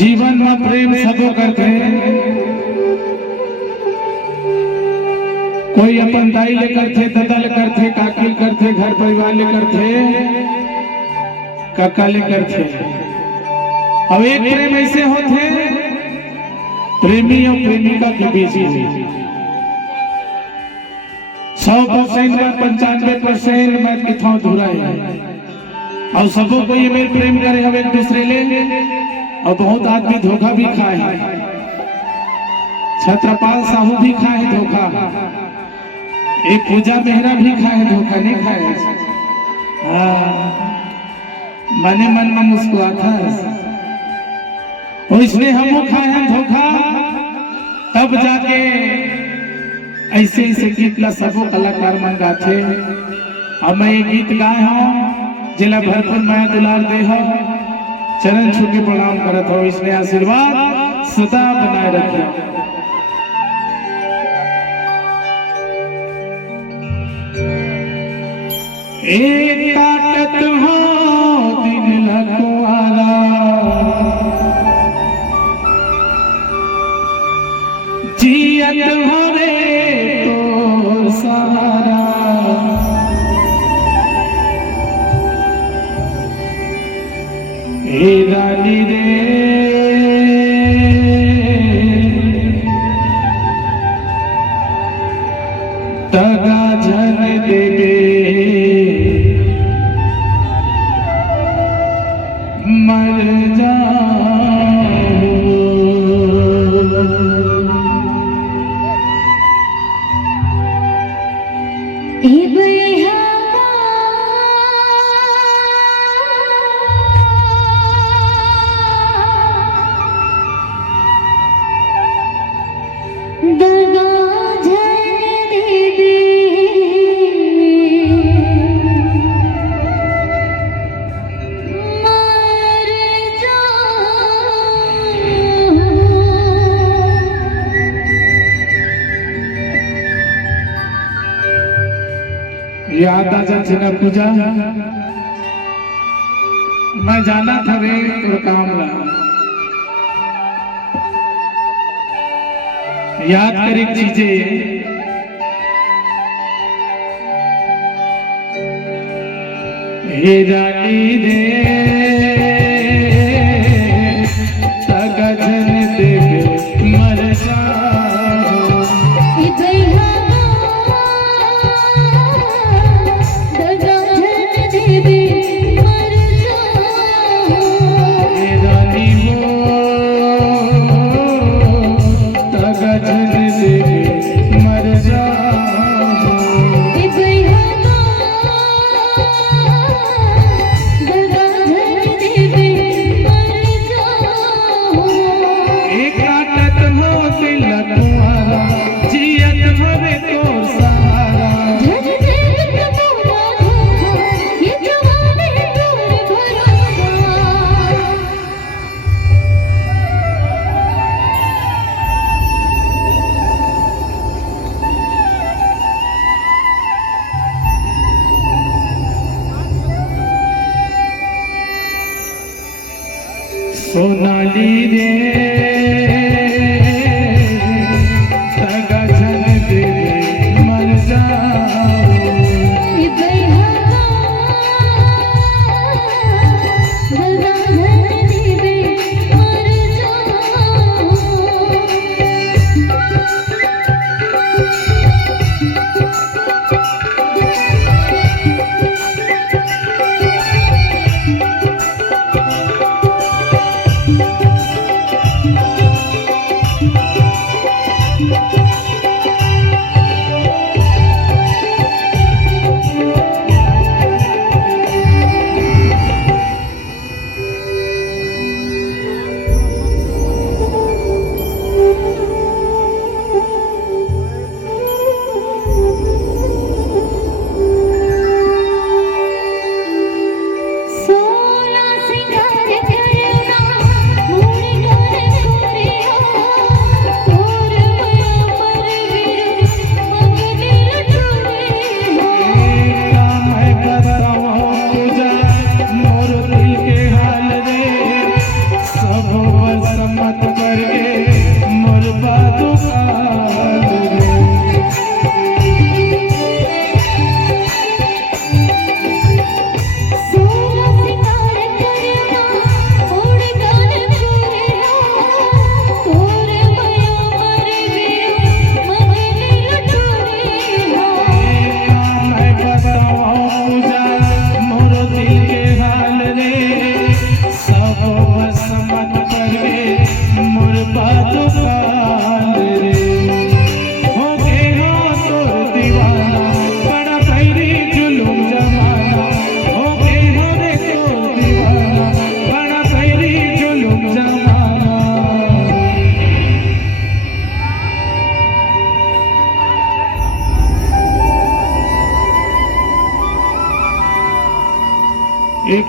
जीवन में प्रेम सबो करते, कोई अपन दाई ले करते, दादा ले करते, काकी ले करते, घर परिवार ले करते, काका ले करते। अब एक प्रेम ऐसे होते प्रेमी और प्रेमिका के बीच में 100% में 95% में कितना अधूरा है। और सबों को ये मेल प्रेम करे हम एक दूसरे ले, और बहुत आदमी धोखा भी खाए, छत्रपाल साहू भी खाए धोखा, एक पूजा मेहरा भी खाए धोखा, नहीं खाए। मने मन में मुस्कुराता और इसलिए हम खाए हैं धोखा। तब जाके ऐसे ऐसे गीत ला सबो कलाकार मन गाथे। अब मैं ये गीत गाए हूँ जिला भरपूर माया दुलार दे हो, चरण छू के प्रणाम करत हो, इसलिए आशीर्वाद सदा बनाए रखे। एक काटत हो दिन लखवारा, जियत हरे तो सहारा, हे रानी रे तगा झन देवे मर जाऊं। याद आ जाए ना पूजा, मैं जाना था रे तो काम ला, याद करे चीजें हे रानी रे तगजन देवे मर जाओ। सोनाली रे तगजन देवे मर जाओ।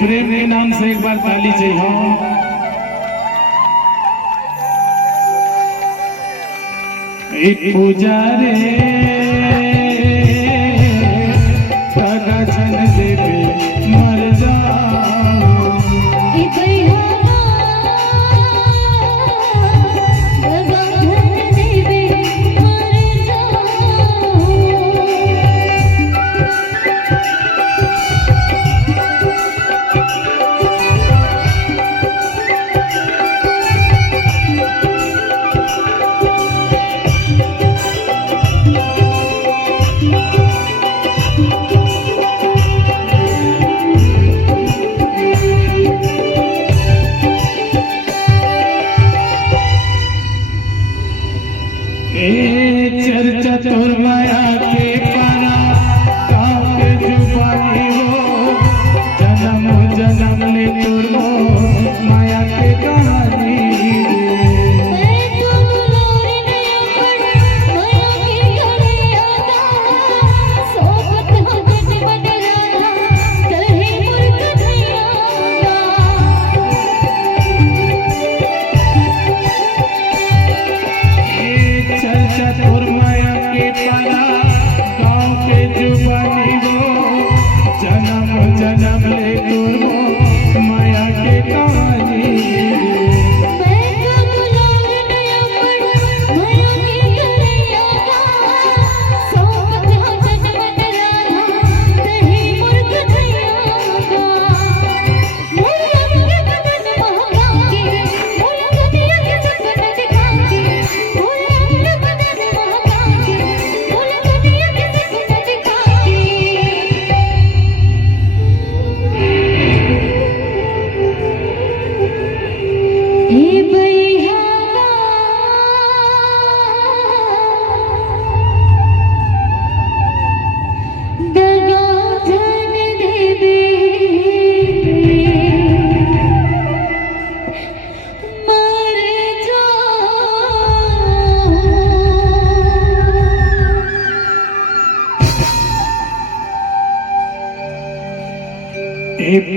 प्रेम के नाम से एक बार ताली चाहिए। एक पूजा रे तगा छन देवे मर जाओ। चर्चा तोर माया के पारा गाँव के जुबानी हो जन्म जन्म ले तोर माया के कहानी। तोर माया के पाला गाँव के जुबानी हो जन्म जन्म ले तोर माया के कहानी।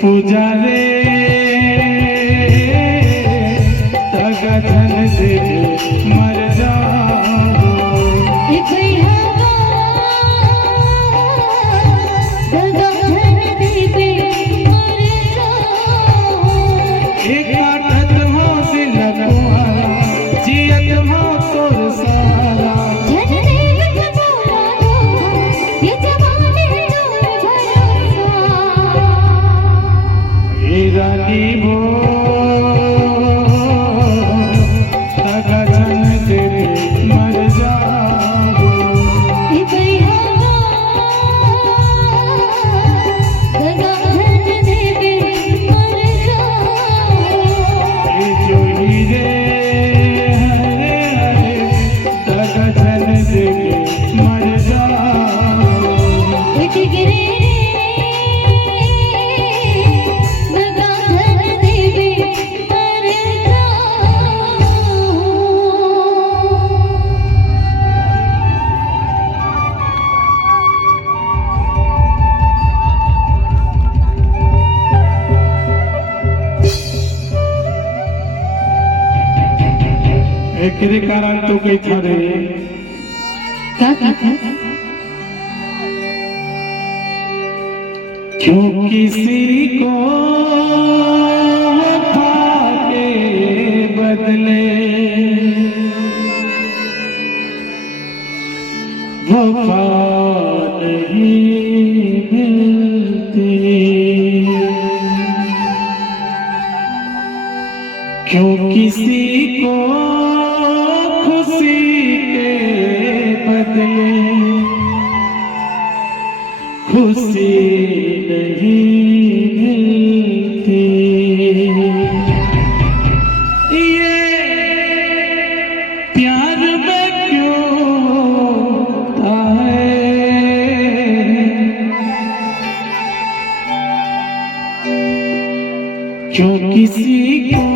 पूजा रे तगा धन देवे मर जाओ। एक आठत हो दिल तुम्हारा जियत हो तोर सारा। रानी वो तगा छन देवे मर जाओ। जो हीरे हरे हरे तगा छन देवे मर जाओ। एकरे कारण तो कई थारे क्यों किसी को वफा के बदले वफा नहीं मिलती। क्यों किसी को खुशी के बदले खुशी नहीं मिलती। ये प्यार में क्यों होता है क्यों किसी को